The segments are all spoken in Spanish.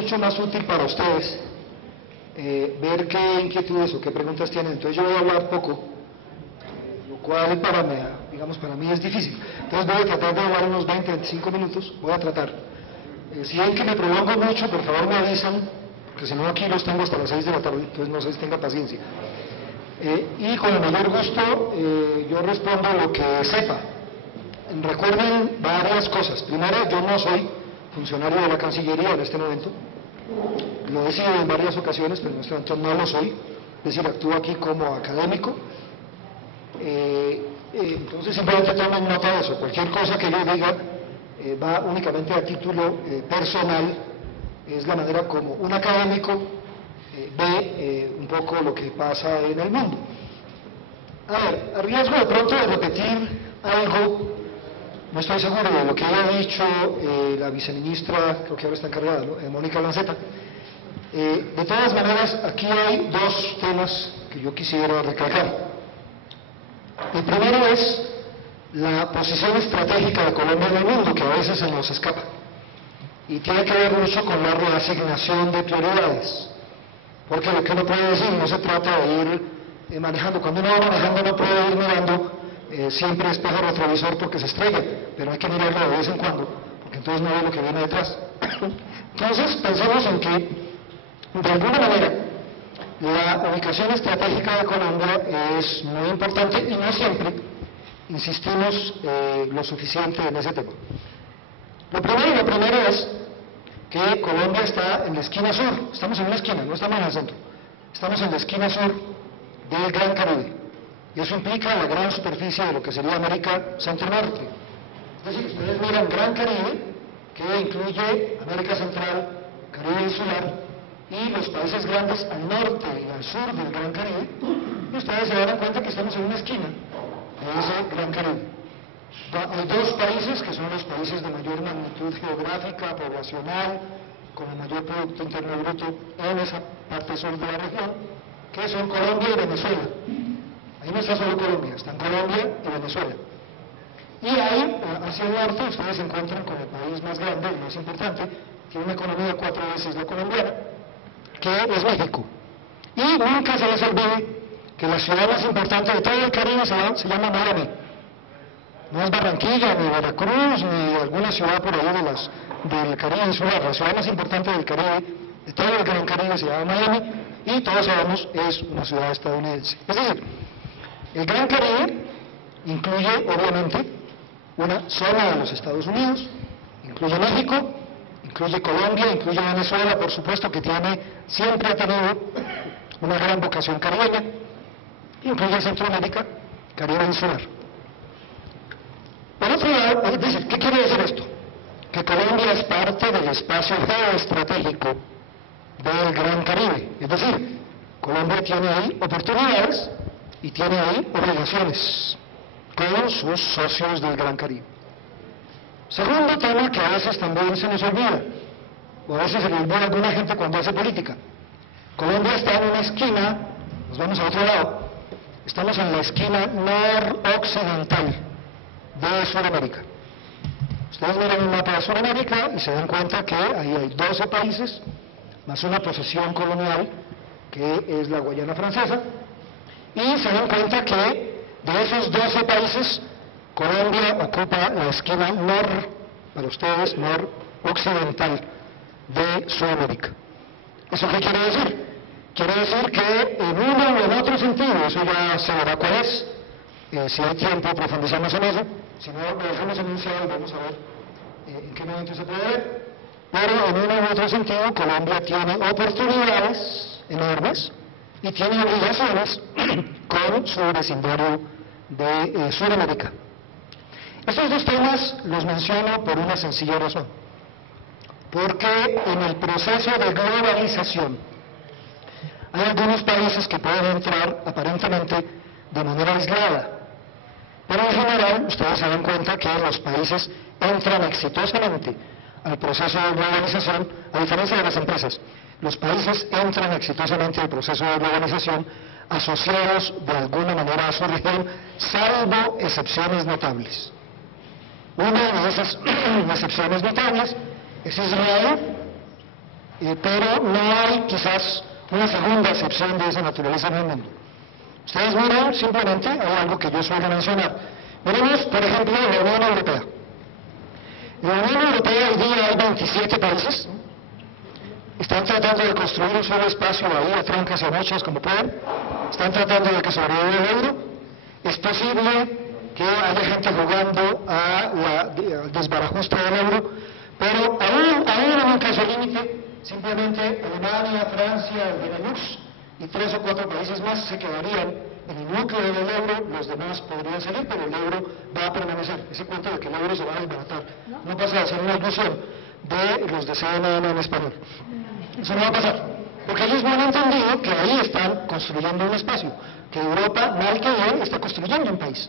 mucho más útil para ustedes ver qué inquietudes o qué preguntas tienen. Entonces yo voy a hablar poco, lo cual para mí es difícil. Entonces voy a tratar de hablar unos 20, 25 minutos, voy a tratar. Si ven que me prolongo mucho, por favor me avisan, porque si no aquí los tengo hasta las 6 de la tarde, entonces no sé si tenga paciencia. Y con el mayor gusto yo respondo lo que sepa. Recuerden varias cosas. Primero, yo no soy funcionario de la Cancillería en este momento. Lo he sido en varias ocasiones, pero en este momento no lo soy. Es decir, actúo aquí como académico. Entonces simplemente tomen nota de eso. Cualquier cosa que yo diga va únicamente a título personal. Es la manera como un académico ve un poco lo que pasa en el mundo. A ver, a riesgo de pronto de repetir algo, no estoy seguro de lo que haya dicho la viceministra, creo que ahora está encargada, ¿no? Mónica Lanceta. De todas maneras, aquí hay dos temas que yo quisiera recalcar. El primero es la posición estratégica de Colombia en el mundo, que a veces se nos escapa. Y tiene que ver mucho con la reasignación de prioridades. Porque lo que uno puede decir, no se trata de ir manejando. Cuando uno va manejando no puede ir mirando siempre espejo retrovisor porque se estrella, pero hay que mirarlo de vez en cuando, porque entonces no ve lo que viene detrás. Entonces pensemos en que, de alguna manera, la ubicación estratégica de Colombia es muy importante y no siempre insistimos lo suficiente en ese tema. Lo primero es que Colombia está en la esquina sur, estamos en una esquina, no estamos en el centro, estamos en la esquina sur del Gran Caribe, y eso implica la gran superficie de lo que sería América Centro-Norte. Es decir, ustedes miran Gran Caribe, que incluye América Central, Caribe Insular, y los países grandes al norte y al sur del Gran Caribe, y ustedes se darán cuenta que estamos en una esquina de ese Gran Caribe. Hay dos países que son los países de mayor magnitud geográfica, poblacional, con el mayor Producto Interno Bruto en esa parte sur de la región, que son Colombia y Venezuela. Ahí no está solo Colombia, están Colombia y Venezuela. Y ahí, hacia el norte, ustedes se encuentran con el país más grande, el más importante, que tiene una economía 4 veces la colombiana, que es México. Y nunca se les olvide que la ciudad más importante de todo el Caribe se llama Miami. No es Barranquilla, ni Veracruz, ni alguna ciudad por ahí del Caribe insular. La ciudad más importante del Caribe, de todo el Gran Caribe, se llama Miami, y todos sabemos es una ciudad estadounidense. Es decir, el Gran Caribe incluye, obviamente, una zona de los Estados Unidos, incluye México, incluye Colombia, incluye Venezuela, por supuesto, que siempre ha tenido una gran vocación caribeña, incluye Centroamérica, Caribe insular. Por otro lado, es decir, ¿qué quiere decir esto? Que Colombia es parte del espacio geoestratégico del Gran Caribe. Es decir, Colombia tiene ahí oportunidades y tiene ahí obligaciones con sus socios del Gran Caribe. Segundo tema que a veces también se nos olvida, o a veces se le olvida a alguna gente cuando hace política. Colombia está en una esquina, nos vamos a otro lado, estamos en la esquina noroccidental de Sudamérica. Ustedes miran un mapa de Sudamérica y se dan cuenta que ahí hay 12 países, más una posesión colonial, que es la Guayana Francesa, y se dan cuenta que de esos 12 países, Colombia ocupa la esquina para ustedes, noroccidental de Sudamérica. ¿Eso qué quiere decir? Quiere decir que en uno o en otro sentido, eso ya se verá cuál es, si hay tiempo profundizamos en eso, si no lo dejamos enunciado y vamos a ver en qué momento se puede ver, pero en uno u otro sentido Colombia tiene oportunidades enormes y tiene obligaciones con su vecindario de Sudamérica. Estos dos temas los menciono por una sencilla razón, porque en el proceso de globalización hay algunos países que pueden entrar aparentemente de manera aislada, pero en general ustedes se dan cuenta que los países entran exitosamente al proceso de globalización, a diferencia de las empresas. Los países entran exitosamente al proceso de globalización asociados de alguna manera a su región, salvo excepciones notables. Una de esas excepciones notables es Israel, pero no hay quizás una segunda excepción de esa naturaleza en el mundo. Ustedes miran, simplemente, hay algo que yo suelo mencionar. Miremos, por ejemplo, la Unión Europea. En la Unión Europea hoy día hay 27 países. Están tratando de construir un solo espacio ahí a trancas y a muchas como pueden. Están tratando de que sobreviva el euro. Es posible que haya gente jugando al desbarajuste del euro, pero aún en un caso límite, simplemente Alemania, Francia, el Benelux y 3 o 4 países más se quedarían en el núcleo del euro, los demás podrían salir, pero el euro va a permanecer. Ese cuento de que el euro se va a desbaratar no pasa a ser una ilusión de los de CNN en español. Eso no va a pasar, porque ellos no han entendido que ahí están construyendo un espacio, que Europa, mal que bien, está construyendo un país.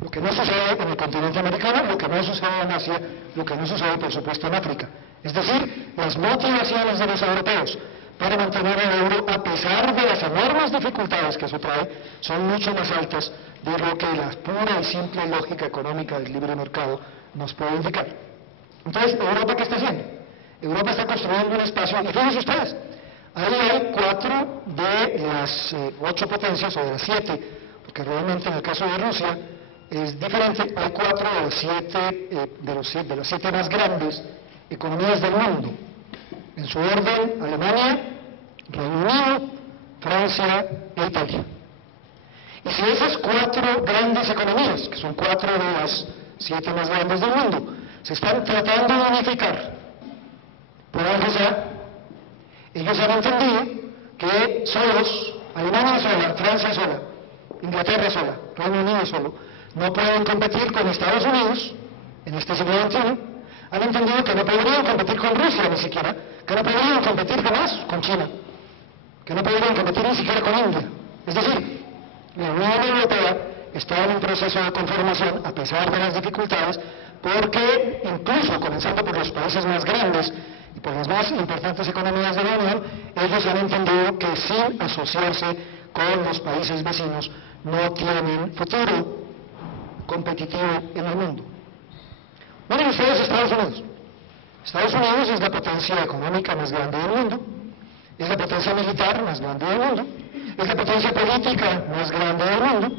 Lo que no sucede en el continente americano, lo que no sucede en Asia, lo que no sucede, por supuesto, en África. Es decir, las motivaciones de los europeos para mantener el euro, a pesar de las enormes dificultades que eso trae, son mucho más altas de lo que la pura y simple lógica económica del libre mercado nos puede indicar. Entonces, ¿Europa qué está haciendo? Europa está construyendo un espacio, y fíjense ustedes, ahí hay 4 de las 8 potencias, o de las 7, porque realmente en el caso de Rusia es diferente, hay 4 de las 7 más grandes economías del mundo. En su orden, Alemania, Reino Unido, Francia e Italia. Y si esas 4 grandes economías, que son 4 de las 7 más grandes del mundo, se están tratando de unificar, por algo sea, ellos han entendido que solos, Alemania sola, Francia sola, Inglaterra sola, Reino Unido solo, no pueden competir con Estados Unidos en este siglo XXI. Han entendido que no podrían competir con Rusia ni siquiera, que no podrían competir jamás con China, que no podrían competir ni siquiera con India. Es decir, la Unión Europea está en un proceso de conformación a pesar de las dificultades, porque incluso comenzando por los países más grandes y por las más importantes economías de la Unión, ellos han entendido que sin asociarse con los países vecinos no tienen futuro competitivo en el mundo. Miren ustedes Estados Unidos. Estados Unidos es la potencia económica más grande del mundo, es la potencia militar más grande del mundo, es la potencia política más grande del mundo,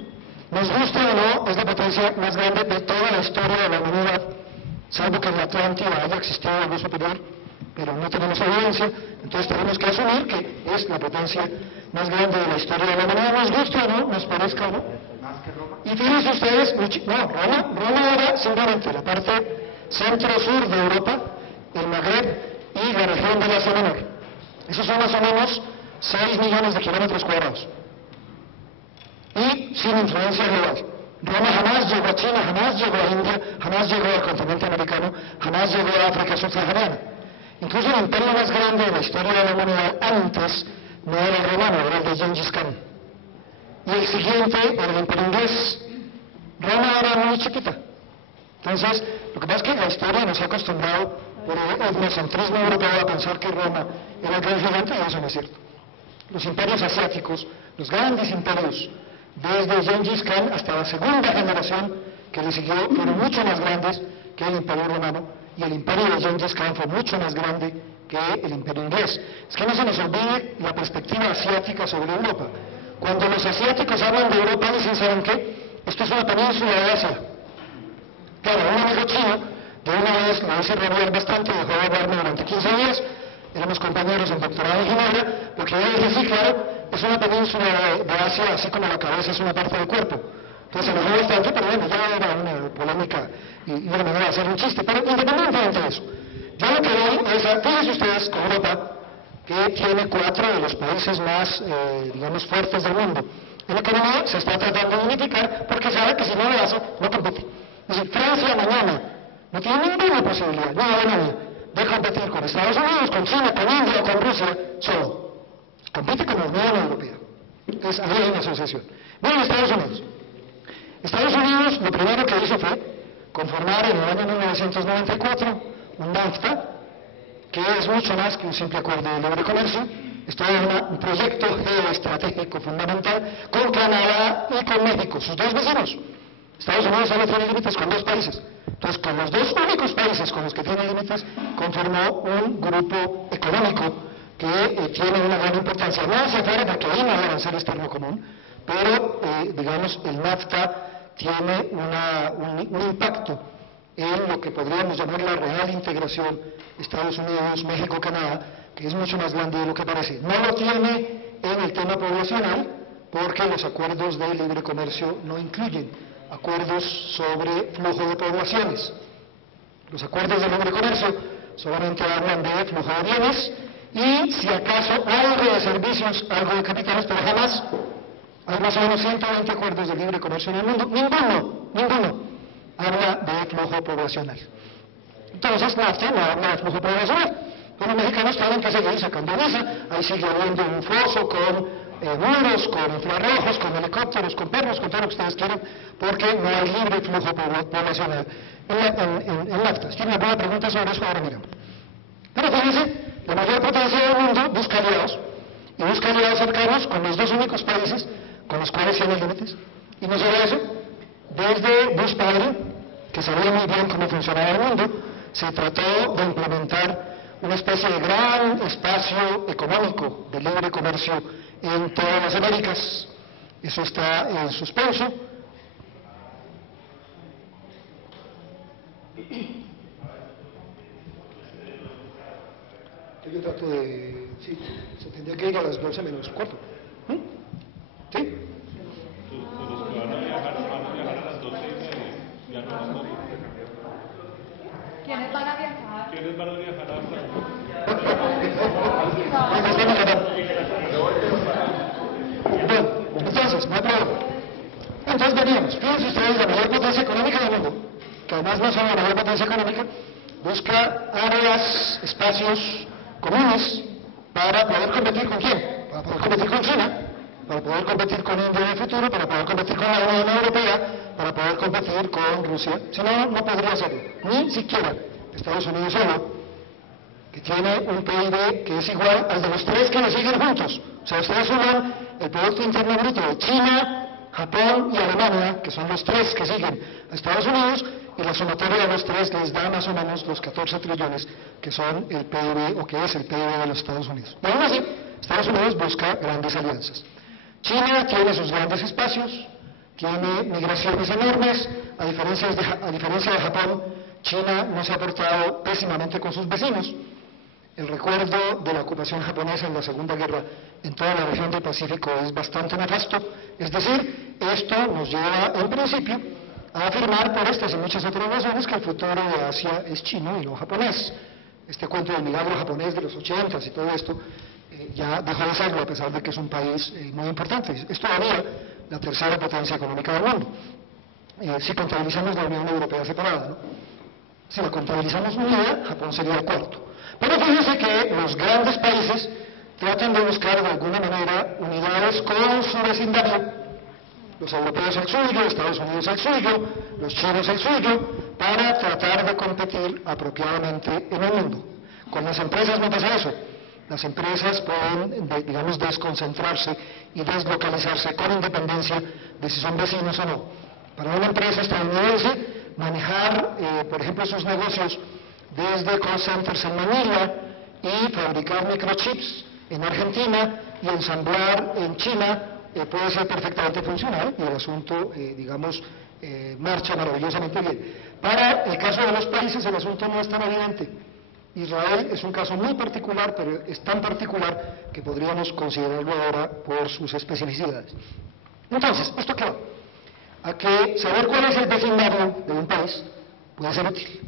nos guste o no, es la potencia más grande de toda la historia de la humanidad, salvo que en la Atlántida haya existido algo superior, pero no tenemos evidencia, entonces tenemos que asumir que es la potencia más grande de la historia de la humanidad, nos guste o no, nos parezca o no. Y fíjense ustedes, Roma era simplemente la parte centro-sur de Europa, el Magreb y la región del Asia Menor. Esos son más o menos 6 millones de kilómetros cuadrados. Y sin influencia global. Roma jamás llegó a China, jamás llegó a India, jamás llegó al continente americano, jamás llegó a África subsahariana. Incluso el imperio más grande de la historia de la humanidad antes no era el romano, era el de Gengis Khan. Y el siguiente era el imperio inglés. Roma era muy chiquita. Entonces, lo que pasa es que la historia nos ha acostumbrado por el etnocentrismo europeo a pensar que Roma era el gran gigante, y eso no es cierto. Los imperios asiáticos, los grandes imperios, desde Gengis Khan hasta la segunda generación que le siguió, fueron mucho más grandes que el imperio romano, y el imperio de Gengis Khan fue mucho más grande que el imperio inglés. Es que no se nos olvide la perspectiva asiática sobre Europa. Cuando los asiáticos hablan de Europa, dicen, ¿saben qué? Esto es una península de Asia. Claro, un amigo chino, de una vez me hice rabiar bastante, dejó de hablarme durante 15 días, éramos compañeros en doctorado en Ginebra, porque yo dije, sí, claro, es una península de Asia, así como la cabeza es una parte del cuerpo. Entonces se enojó bastante, pero bueno, ya era una polémica y una manera de hacer un chiste. Pero independientemente de eso, yo lo que veo es, fíjense ustedes, Europa, que tiene 4 de los países más, digamos, fuertes del mundo. En la economía se está tratando de unificar porque sabe que si no lo hace, no compite. Es decir, Francia mañana no tiene ninguna posibilidad, ni de nadie, de competir con Estados Unidos, con China, con India o con Rusia solo. Compite con la Unión Europea. Entonces, ahí hay una asociación. Miren Estados Unidos. Estados Unidos lo primero que hizo fue conformar en el año 1994 un NAFTA, que es mucho más que un simple acuerdo de libre comercio. Esto es un proyecto geoestratégico fundamental con Canadá y con México, sus dos vecinos. Estados Unidos solo tiene límites con 2 países, Entonces, con los dos únicos países con los que tiene límites, conformó un grupo económico que tiene una gran importancia. No se afuera porque ahí no hay arancel externo común, pero, digamos, el NAFTA tiene un impacto en lo que podríamos llamar la real integración Estados Unidos, México, Canadá, que es mucho más grande de lo que parece. No lo tiene en el tema poblacional, porque los acuerdos de libre comercio no incluyen acuerdos sobre flujo de poblaciones. Los acuerdos de libre comercio solamente hablan de flujo de bienes y, si acaso, algo de servicios, algo de capitales, pero jamás. Hay más o menos 120 acuerdos de libre comercio en el mundo. Ninguno habla de flujo poblacional. Entonces, NAFTA no habla de flujo poblacional. Los mexicanos tienen que seguir sacando visa, ahí sigue habiendo un foso con muros, con infrarrojos, con helicópteros, con perros, con todo lo que ustedes quieran, porque no hay libre flujo poblacional en NAFTA. ¿Tienen alguna pregunta sobre eso? Ahora miramos. Pero fíjense, la mayor potencia del mundo busca aliados, y busca aliados cercanos con los dos únicos países con los cuales tiene límites. Y no solo eso, desde Bush padre, que sabía muy bien cómo funcionaba el mundo, se trató de implementar una especie de gran espacio económico de libre comercio en todas las Américas. Eso está en suspenso. Yo trato de... Sí, se tendría que ir a las 12 menos cuarto. ¿Sí? Los que van a viajar a las 12 y ya no las 12. ¿Quiénes van a viajar? ¿Quiénes van a viajar a Frankfurt? Bueno, entonces, no hay problema. Entonces veníamos, fíjense ustedes, la mayor potencia económica del mundo, que además no solo la mayor potencia económica, busca áreas, espacios comunes para poder competir con quién, para poder competir con China, para poder competir con India en el futuro, para poder competir con la Unión Europea, para poder competir con Rusia. Si no, no podría hacerlo, ni siquiera Estados Unidos solo, que tiene un PIB que es igual al de los tres que le siguen juntos. O sea, ustedes suman el Producto Interno Bruto de China, Japón y Alemania, que son los tres que siguen a Estados Unidos, y la sumatoria de los tres les da más o menos los 14 trillones que son el PIB, o que es el PIB de los Estados Unidos. Y aún así, Estados Unidos busca grandes alianzas. China tiene sus grandes espacios, tiene migraciones enormes, a diferencia de Japón, China no se ha portado pésimamente con sus vecinos. El recuerdo de la ocupación japonesa en la Segunda Guerra en toda la región del Pacífico es bastante nefasto. Es decir, esto nos lleva, en principio, a afirmar por estas y muchas otras razones que el futuro de Asia es chino y no japonés. Este cuento del milagro japonés de los 80s y todo esto ya dejó de serlo, a pesar de que es un país muy importante. Es todavía la tercera potencia económica del mundo. Si contabilizamos la Unión Europea separada, ¿no? Si la contabilizamos unida, Japón sería el cuarto. Pero fíjense que los grandes países tratan de buscar de alguna manera unidades con su vecindario. Los europeos el suyo, Estados Unidos el suyo, los chinos el suyo, para tratar de competir apropiadamente en el mundo. Con las empresas no pasa eso. Las empresas pueden, digamos, desconcentrarse y deslocalizarse con independencia de si son vecinos o no. Para una empresa estadounidense, manejar, por ejemplo, sus negocios desde call centers en Manila y fabricar microchips en Argentina y ensamblar en China puede ser perfectamente funcional y el asunto, digamos, marcha maravillosamente bien. Para el caso de los países el asunto no es tan evidente. Israel es un caso muy particular, pero es tan particular que podríamos considerarlo ahora por sus especificidades. Entonces, ¿esto qué va? A que saber cuál es el vecindario de un país puede ser útil.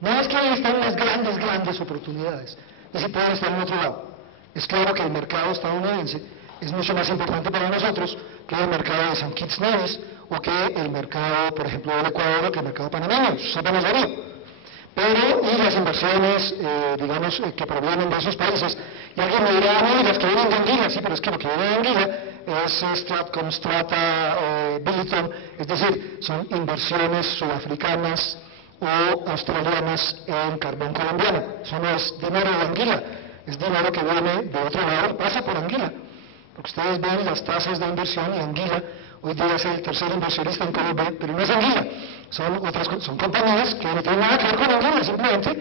No es que ahí están las grandes oportunidades, y si pueden estar en otro lado. Es claro que el mercado estadounidense es mucho más importante para nosotros que el mercado de San Kitts Nevis o que el mercado, por ejemplo, del Ecuador o que el mercado panameño, eso apenas varía. Pero, y las inversiones, digamos, que provienen de esos países. Y alguien me dirá, no, las que vienen de Anguila, sí, pero es que lo que viene de Anguila es Stratcom, Strata, Billiton, es decir, son inversiones sudafricanas o australianas en carbón colombiano. Eso no es dinero de Anguila, es dinero que viene de otro lado, pasa por Anguila. Porque ustedes ven las tasas de inversión y Anguila hoy día es el tercer inversionista en Colombia, pero no es Anguila. son compañías que no tienen nada que ver con Endemol, simplemente